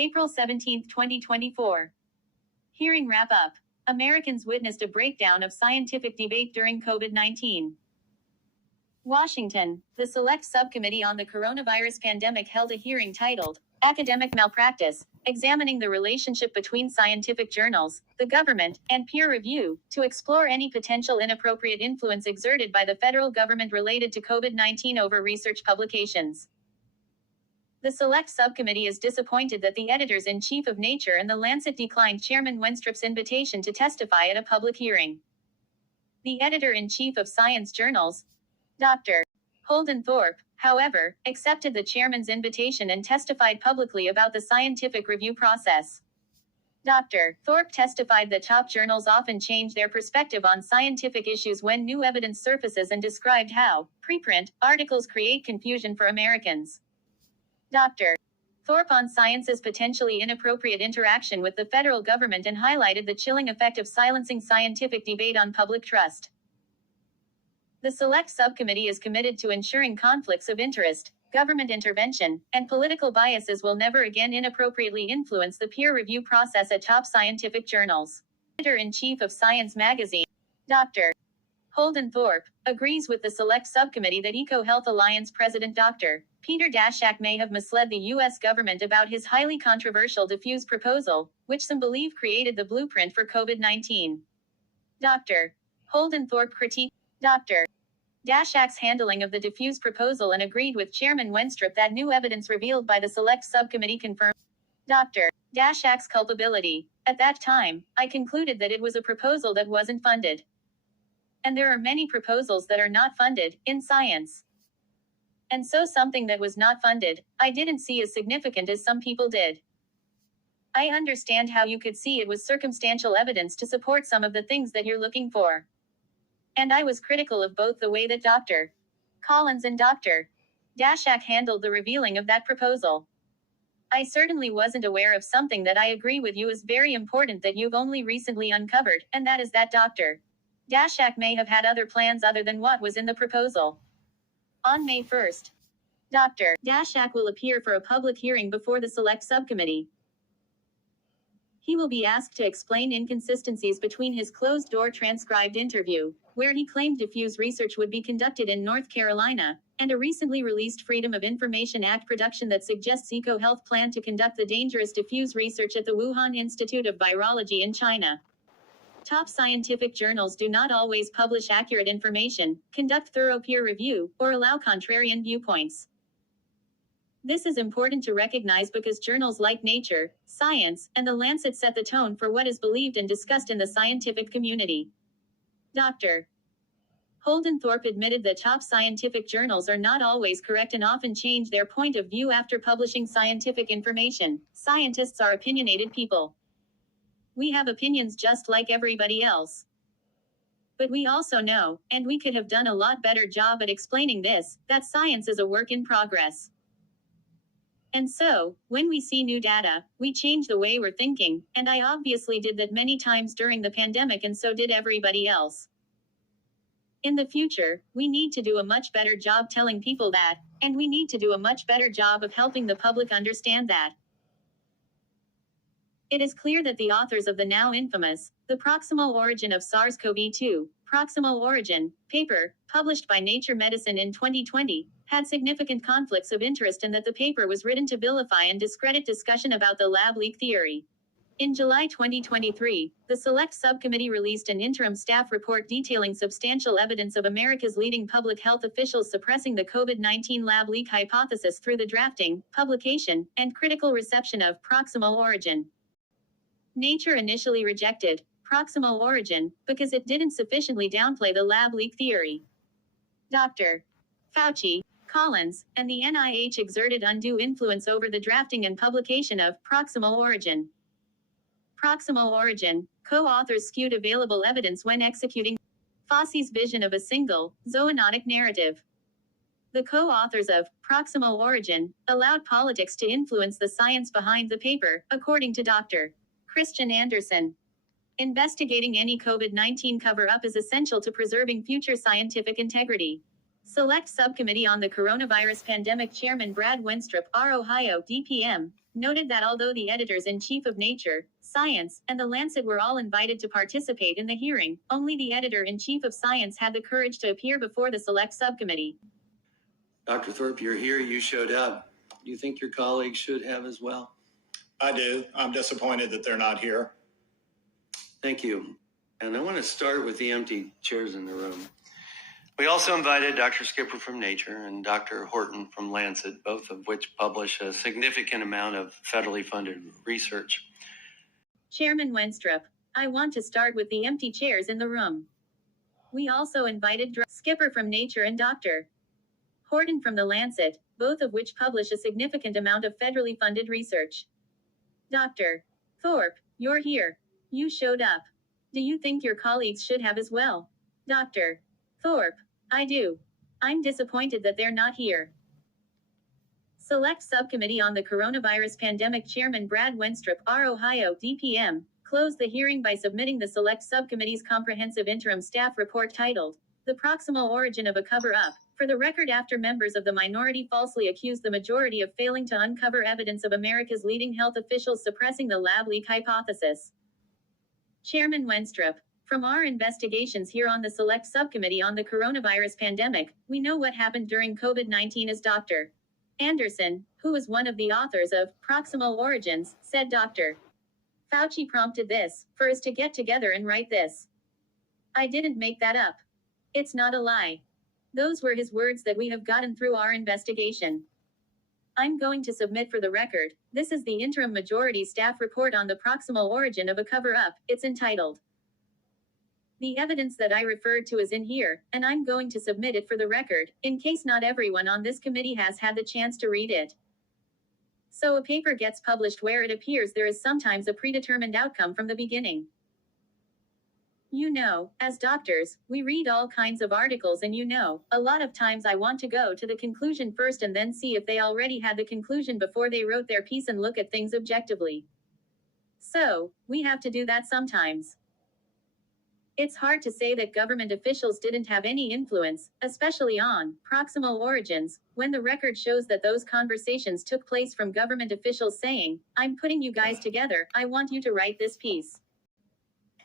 April 17, 2024. Hearing wrap-up. Americans witnessed a breakdown of scientific debate during COVID-19. Washington. The Select Subcommittee on the Coronavirus Pandemic held a hearing titled, Academic Malpractice, Examining the Relationship Between Scientific Journals, the Government, and Peer Review, to explore any potential inappropriate influence exerted by the federal government related to COVID-19 over research publications. The Select Subcommittee is disappointed that the editors-in-chief of Nature and The Lancet declined Chairman Wenstrup's invitation to testify at a public hearing. The editor-in-chief of Science Journals, Dr. Holden Thorpe, however, accepted the chairman's invitation and testified publicly about the scientific review process. Dr. Thorpe testified that top journals often change their perspective on scientific issues when new evidence surfaces and described how preprint articles create confusion for Americans. Dr. Thorpe on science's potentially inappropriate interaction with the federal government and highlighted the chilling effect of silencing scientific debate on public trust. The Select Subcommittee is committed to ensuring conflicts of interest, government intervention, and political biases will never again inappropriately influence the peer review process at top scientific journals. Editor-in-chief of Science magazine, Dr. Holden Thorpe, agrees with the Select Subcommittee that EcoHealth Alliance President Dr. Peter Daszak may have misled the U.S. government about his highly controversial diffuse proposal, which some believe created the blueprint for COVID-19. Dr. Holden Thorpe critiqued Dr. Daszak's handling of the diffuse proposal and agreed with Chairman Wenstrup that new evidence revealed by the Select Subcommittee confirmed Dr. Daszak's culpability. At that time, I concluded that it was a proposal that wasn't funded. And there are many proposals that are not funded in science. And so something that was not funded, I didn't see as significant as some people did. I understand how you could see it was circumstantial evidence to support some of the things that you're looking for. And I was critical of both the way that Dr. Collins and Dr. Daszak handled the revealing of that proposal. I certainly wasn't aware of something that I agree with you is very important that you've only recently uncovered, and that is that Dr. Daszak may have had other plans other than what was in the proposal. On May 1st, Dr. Daszak will appear for a public hearing before the Select Subcommittee. He will be asked to explain inconsistencies between his closed-door transcribed interview, where he claimed diffuse research would be conducted in North Carolina, and a recently released Freedom of Information Act production that suggests EcoHealth planned to conduct the dangerous diffuse research at the Wuhan Institute of Virology in China. Top scientific journals do not always publish accurate information, conduct thorough peer review, or allow contrarian viewpoints. This is important to recognize because journals like Nature, Science, and The Lancet set the tone for what is believed and discussed in the scientific community. Dr. Holden Thorpe admitted that top scientific journals are not always correct and often change their point of view after publishing scientific information. Scientists are opinionated people. We have opinions just like everybody else. But we also know, and we could have done a lot better job at explaining this, that science is a work in progress. And so, when we see new data, we change the way we're thinking, and I obviously did that many times during the pandemic and so did everybody else. In the future, we need to do a much better job telling people that, and we need to do a much better job of helping the public understand that. It is clear that the authors of the now infamous, The Proximal Origin of SARS-CoV-2, Proximal Origin, paper, published by Nature Medicine in 2020, had significant conflicts of interest and that the paper was written to vilify and discredit discussion about the lab leak theory. In July 2023, the Select Subcommittee released an interim staff report detailing substantial evidence of America's leading public health officials suppressing the COVID-19 lab leak hypothesis through the drafting, publication, and critical reception of Proximal Origin. Nature initially rejected Proximal Origin because it didn't sufficiently downplay the lab leak theory. Dr. Fauci, Collins, and the NIH exerted undue influence over the drafting and publication of Proximal Origin. Proximal Origin co-authors skewed available evidence when executing Fauci's vision of a single, zoonotic narrative. The co-authors of Proximal Origin allowed politics to influence the science behind the paper, according to Dr. Christian Anderson. Investigating any COVID-19 cover-up is essential to preserving future scientific integrity. Select Subcommittee on the Coronavirus Pandemic Chairman Brad Wenstrup, R. Ohio, DPM, noted that although the editors-in-chief of Nature, Science, and The Lancet were all invited to participate in the hearing, only the editor-in-chief of Science had the courage to appear before the select subcommittee. Dr. Thorpe, you're here, you showed up. Do you think your colleagues should have as well? I do. I'm disappointed that they're not here. Thank you. And I want to start with the empty chairs in the room. We also invited Dr. Skipper from Nature and Dr. Horton from Lancet, both of which publish a significant amount of federally funded research. Chairman Wenstrup, I want to start with the empty chairs in the room. We also invited Skipper from Nature and Dr. Horton from the Lancet, both of which publish a significant amount of federally funded research. Dr. Thorpe, you're here. You showed up. Do you think your colleagues should have as well? Dr. Thorpe, I do. I'm disappointed that they're not here. Select Subcommittee on the Coronavirus Pandemic Chairman Brad Wenstrup, R. Ohio, DPM, closed the hearing by submitting the Select Subcommittee's comprehensive interim staff report titled, The Proximal Origin of a Cover-Up, for the record after members of the minority falsely accused the majority of failing to uncover evidence of America's leading health officials suppressing the lab leak hypothesis. Chairman Wenstrup, from our investigations here on the Select Subcommittee on the Coronavirus Pandemic, we know what happened during COVID-19 as Dr. Anderson, who was one of the authors of Proximal Origins, said Dr. Fauci prompted this, for us to get together and write this. I didn't make that up. It's not a lie. Those were his words that we have gotten through our investigation. I'm going to submit for the record, this is the interim majority staff report on the proximal origin of a cover-up. It's entitled. The evidence that I referred to is in here, and I'm going to submit it for the record, in case not everyone on this committee has had the chance to read it. So a paper gets published where it appears there is sometimes a predetermined outcome from the beginning. You know, as doctors, we read all kinds of articles and a lot of times I want to go to the conclusion first and then see if they already had the conclusion before they wrote their piece and look at things objectively. So, we have to do that sometimes. It's hard to say that government officials didn't have any influence, especially on proximal origins, when the record shows that those conversations took place from government officials saying, I'm putting you guys together, I want you to write this piece.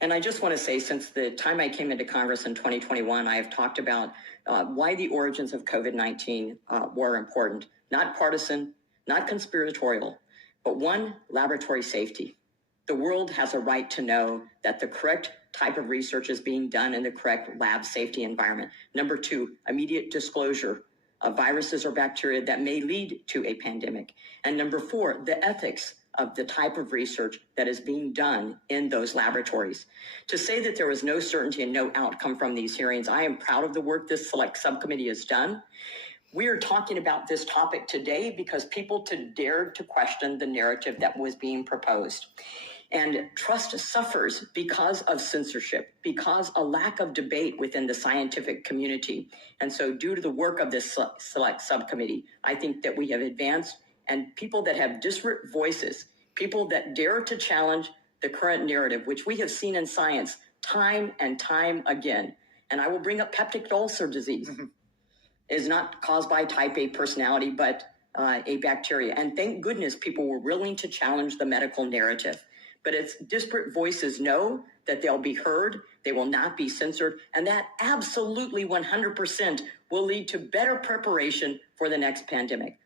And I just want to say, since the time I came into Congress in 2021, I have talked about why the origins of COVID-19 were important. Not partisan, not conspiratorial, but one, laboratory safety. The world has a right to know that the correct type of research is being done in the correct lab safety environment. Number two, immediate disclosure of viruses or bacteria that may lead to a pandemic. And number four, the ethics of the type of research that is being done in those laboratories. To say that there was no certainty and no outcome from these hearings, I am proud of the work this select subcommittee has done. We are talking about this topic today because people dared to question the narrative that was being proposed. And trust suffers because of censorship, because a lack of debate within the scientific community. And so due to the work of this select subcommittee, I think that we have advanced, and people that have disparate voices, people that dare to challenge the current narrative, which we have seen in science time and time again. And I will bring up peptic ulcer disease. It is not caused by type A personality, but a bacteria. And thank goodness people were willing to challenge the medical narrative. But it's disparate voices know that they'll be heard, they will not be censored, and that absolutely 100% will lead to better preparation for the next pandemic.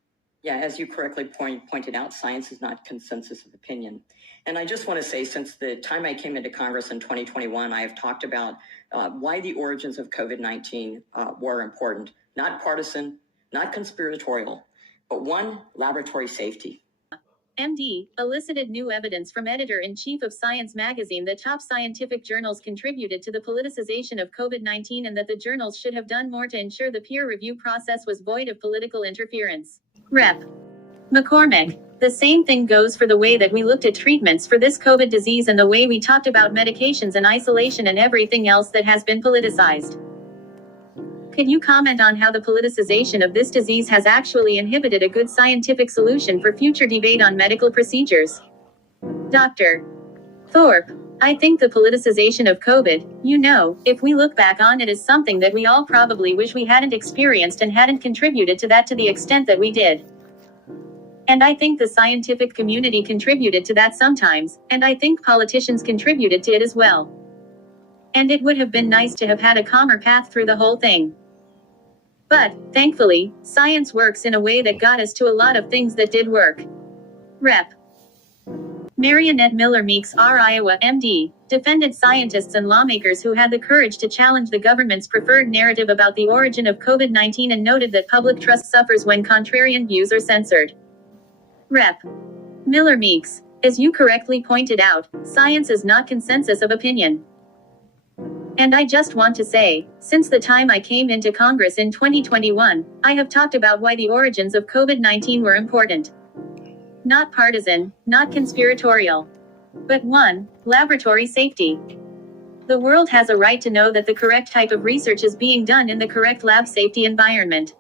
Yeah, as you correctly pointed out, science is not consensus of opinion. And I just want to say, since the time I came into Congress in 2021, I have talked about why the origins of COVID-19 were important. Not partisan, not conspiratorial, but one, laboratory safety. MD, elicited new evidence from editor-in-chief of Science magazine that top scientific journals contributed to the politicization of COVID-19 and that the journals should have done more to ensure the peer review process was void of political interference. Rep. McCormick, the same thing goes for the way that we looked at treatments for this COVID disease and the way we talked about medications and isolation and everything else that has been politicized. Could you comment on how the politicization of this disease has actually inhibited a good scientific solution for future debate on medical procedures? Dr. Thorpe, I think the politicization of COVID, if we look back on it, is something that we all probably wish we hadn't experienced and hadn't contributed to that to the extent that we did. And I think the scientific community contributed to that sometimes, and I think politicians contributed to it as well. And it would have been nice to have had a calmer path through the whole thing. But, thankfully, science works in a way that got us to a lot of things that did work. Rep. Marionette Miller Meeks, R. Iowa, MD, defended scientists and lawmakers who had the courage to challenge the government's preferred narrative about the origin of COVID-19 and noted that public trust suffers when contrarian views are censored. Rep. Miller Meeks, as you correctly pointed out, science is not consensus of opinion. And I just want to say, since the time I came into Congress in 2021, I have talked about why the origins of COVID-19 were important. Not partisan, not conspiratorial. But 1, laboratory safety. The world has a right to know that the correct type of research is being done in the correct lab safety environment.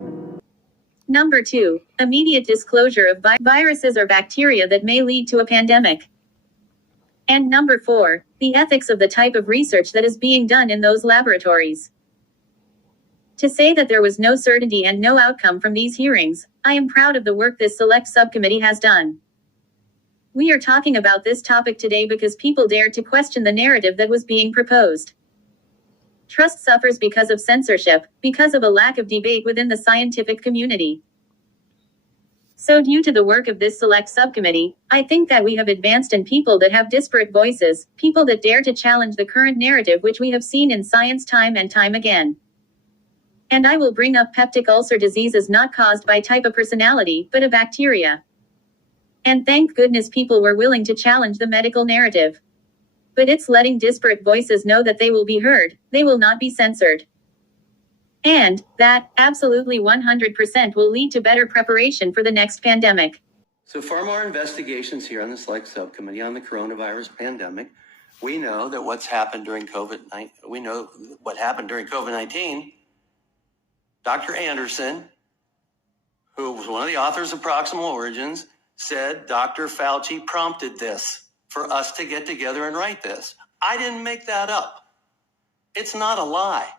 Number 2, immediate disclosure of viruses or bacteria that may lead to a pandemic. And number 4, the ethics of the type of research that is being done in those laboratories. To say that there was no certainty and no outcome from these hearings, I am proud of the work this select subcommittee has done. We are talking about this topic today because people dared to question the narrative that was being proposed. Trust suffers because of censorship, because of a lack of debate within the scientific community. So due to the work of this select subcommittee, I think that we have advanced in people that have disparate voices, people that dare to challenge the current narrative which we have seen in science time and time again. And I will bring up peptic ulcer disease as not caused by type of personality, but a bacteria. And thank goodness people were willing to challenge the medical narrative. But it's letting disparate voices know that they will be heard, they will not be censored. And that, absolutely 100% will lead to better preparation for the next pandemic. So for more investigations here on the Select Subcommittee on the coronavirus pandemic, we know that what's happened during COVID-19, Dr. Anderson, who was one of the authors of Proximal Origins, said Dr. Fauci prompted this for us to get together and write this. I didn't make that up. It's not a lie.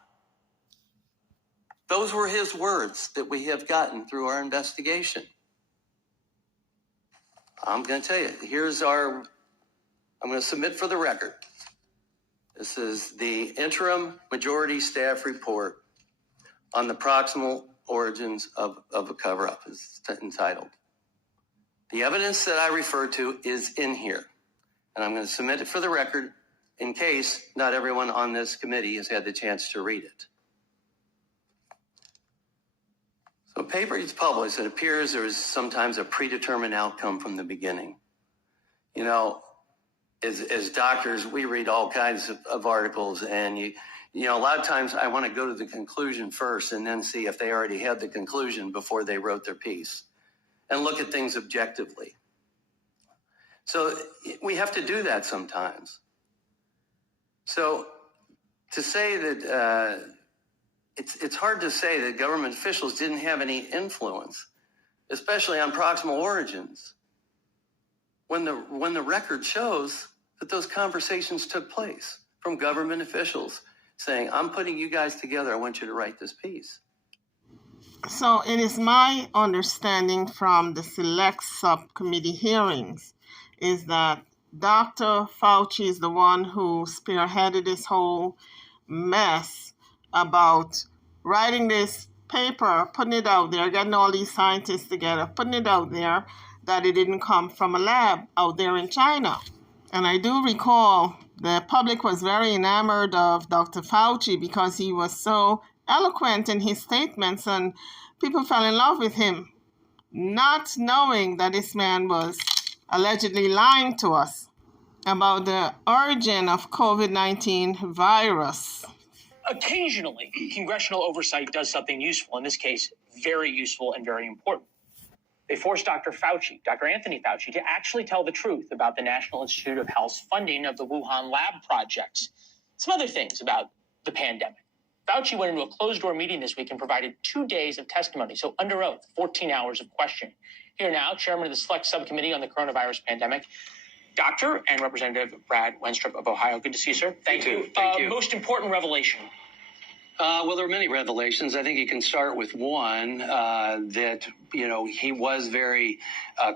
Those were his words that we have gotten through our investigation. I'm going to tell you, I'm going to submit for the record. This is the interim majority staff report on the proximal origins of a cover-up, is entitled. The evidence that I refer to is in here, and I'm going to submit it for the record in case not everyone on this committee has had the chance to read it. So a paper is published, it appears there is sometimes a predetermined outcome from the beginning. You know, as doctors, we read all kinds of articles, and you know, a lot of times I want to go to the conclusion first and then see if they already had the conclusion before they wrote their piece and look at things objectively. So we have to do that sometimes. So to say that it's hard to say that government officials didn't have any influence, especially on proximal origins, when the record shows that those conversations took place from government officials saying, I'm putting you guys together, I want you to write this piece. So it is my understanding from the select subcommittee hearings is that Dr. Fauci is the one who spearheaded this whole mess about writing this paper, putting it out there, getting all these scientists together, putting it out there, that it didn't come from a lab out there in China. And I do recall the public was very enamored of Dr. Fauci because he was so eloquent in his statements, and people fell in love with him, not knowing that this man was allegedly lying to us about the origin of COVID-19 virus. Occasionally, congressional oversight does something useful, in this case, very useful and very important. They forced Dr. Fauci, Dr. Anthony Fauci, to actually tell the truth about the National Institute of Health's funding of the Wuhan lab projects. Some other things about the pandemic. Fauci went into a closed-door meeting this week and provided 2 days of testimony, so under oath, 14 hours of questioning. Here now, Chairman of the Select Subcommittee on the Coronavirus Pandemic, Dr. and Representative Brad Wenstrup of Ohio. Good to see you, sir. Thank you. Thank you. Most important revelation. Well, there are many revelations. I think you can start with one that, he was very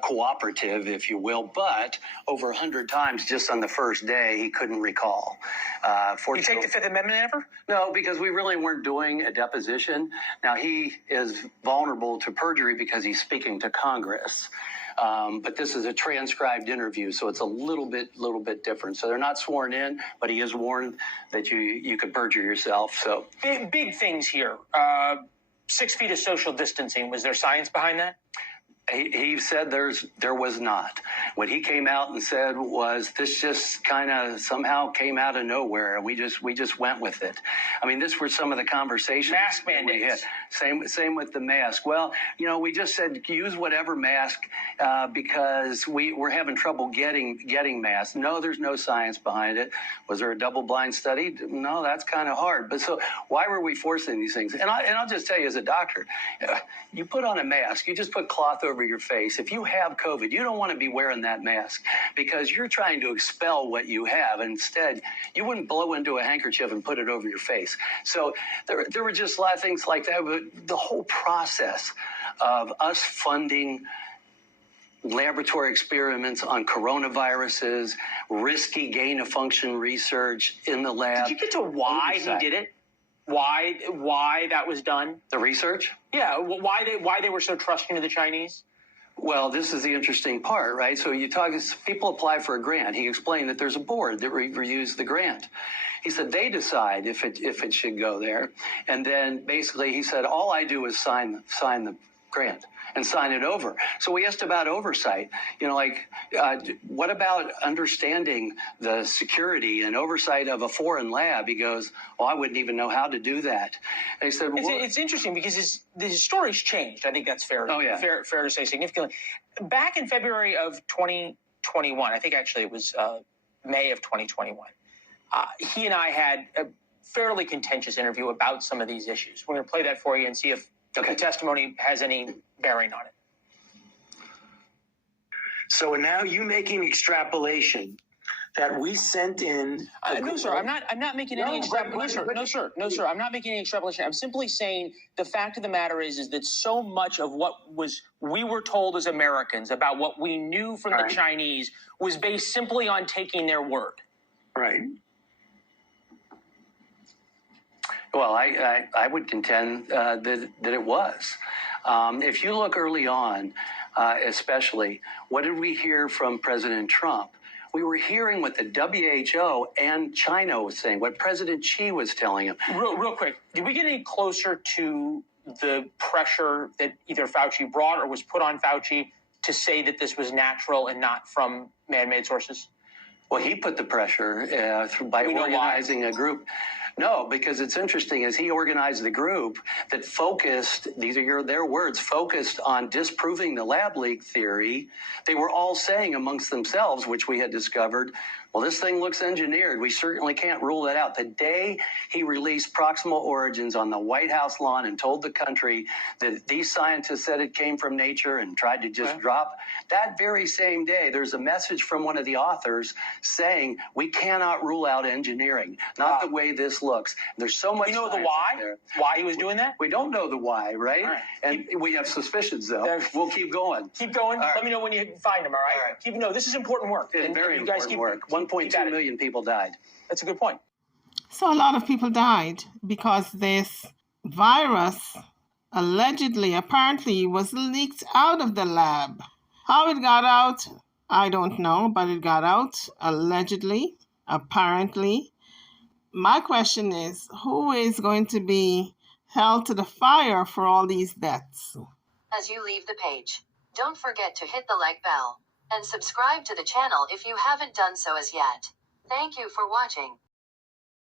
cooperative, if you will, but over 100 times just on the first day, he couldn't recall. You take the Fifth Amendment ever? No, because we really weren't doing a deposition. Now, he is vulnerable to perjury because he's speaking to Congress. But this is a transcribed interview, so it's a little bit different. So they're not sworn in, but he is warned that you could perjure yourself. So Big things here. 6 feet of social distancing. Was there science behind that? He said there was not. What he came out and said was this just kind of somehow came out of nowhere, and we just went with it. I mean, this were some of the conversations. Mask mandates. Same with the mask. Well, we just said use whatever mask because we're having trouble getting masks. No, there's no science behind it. Was there a double-blind study? No, that's kind of hard. But so why were we forcing these things? And I'll just tell you, as a doctor, you put on a mask. You just put cloth over your face. If you have COVID, you don't want to be wearing that mask because you're trying to expel what you have. Instead, you wouldn't blow into a handkerchief and put it over your face. So there were just a lot of things like that. But the whole process of us funding laboratory experiments on coronaviruses, risky gain-of-function research in the lab. Did you get to why he did it? Why that was done? The research? Yeah, why they were so trusting of the Chinese? Well, this is the interesting part, right? So people apply for a grant. He explained that there's a board that reviews the grant. He said they decide if it should go there. And then basically he said, all I do is sign the grant and sign it over. So we asked about oversight, what about understanding the security and oversight of a foreign lab? He goes, I wouldn't even know how to do that. And he said, it's interesting because his story's changed. I think that's fair. Oh, yeah. Fair to say significantly. Back in February of 2021, I think actually it was May of 2021, he and I had a fairly contentious interview about some of these issues. We're going to play that for you and see if the testimony has any bearing on it. So now you making extrapolation that we sent in. No, sir. I'm not making any extrapolation. No, sir. I'm not making any extrapolation. I'm simply saying the fact of the matter is that so much of what we were told as Americans about what we knew from the Chinese was based simply on taking their word. Right. Well, I would contend that it was. If you look early on, especially, what did we hear from President Trump? We were hearing what the WHO and China was saying, what President Xi was telling him. Real quick, did we get any closer to the pressure that either Fauci brought or was put on Fauci to say that this was natural and not from man-made sources? Well, he put the pressure by organizing a group. No, because it's interesting, as he organized the group that focused, these are their words, focused on disproving the lab leak theory, they were all saying amongst themselves, which we had discovered, well, this thing looks engineered. We certainly can't rule that out. The day he released proximal origins on the White House lawn and told the country that these scientists said it came from nature and tried to just drop, that very same day, there's a message from one of the authors saying we cannot rule out engineering, not the way this looks. There's so much. Do we know the why? Why he was doing that? We don't know the why, right? And we have suspicitions, though. We'll keep going. Keep going. Let me know when you find them, all right? This is important work. It's very important work. 1.2 million people died. That's a good point. So a lot of people died because this virus apparently was leaked out of the lab. How it got out, I don't know, but it got out allegedly, apparently. My question is, who is going to be held to the fire for all these deaths? As you leave the page, don't forget to hit the like bell and subscribe to the channel if you haven't done so as yet. Thank you for watching.